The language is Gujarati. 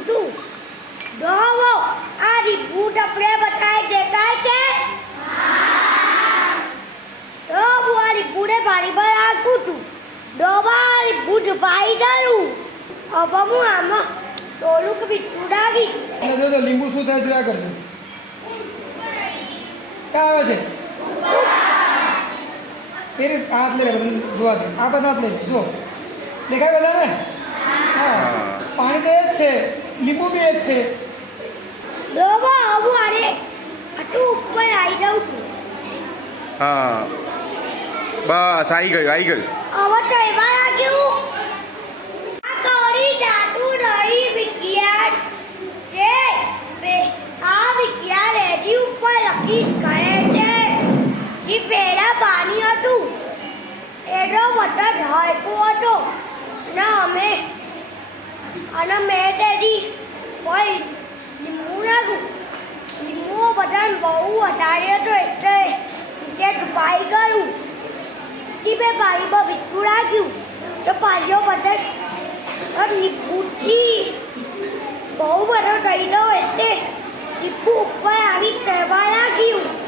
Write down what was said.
તું દોવો આ રિપોર્ટ આપણે બતાવી દેતા છે તો આ રિપોર્ટે ભારી પર આખું તું દોવા રિપોર્ટ પાઈ દઉં હવે હું આમાં થોડુંક મીઠું નાખી અને જો લીંબુ શું થાય જોયા કરજો ક્યાં આવે છે એ રીત હાથ લઈ લે બધું જોવા દે આ બધા હાથ લઈ લે જુઓ દેખાય બધા ને હા પાણી તો એ જ છે લીંબુ બી એ જ છે દોવા આવું આને આટલું ઉપર આવી દઉં છું હા બસ આવી ગયું હવે તો એમાં લાગ્યું આ કવરી જાતું રહી વિજ્ઞાન રે બે આ વિજ્ઞાન એની ઉપર લખી કહે છે કે પહેલા પાણી હતું એનો વતન હલકો હતો અને મેં તેની કોઈ લીંબુ નાખ્યું લીંબુ બધાને બહુ વધારે હતો એટલે તે ડુબાઈ ગયું કે મેં પાણીમાં મીઠું નાખ્યું તો પાણીઓ બધા લીંબુથી બહુ બધો થઈ ગયો એટલે લીંબુ ઉપર આવી તહેવાર નાખ્યું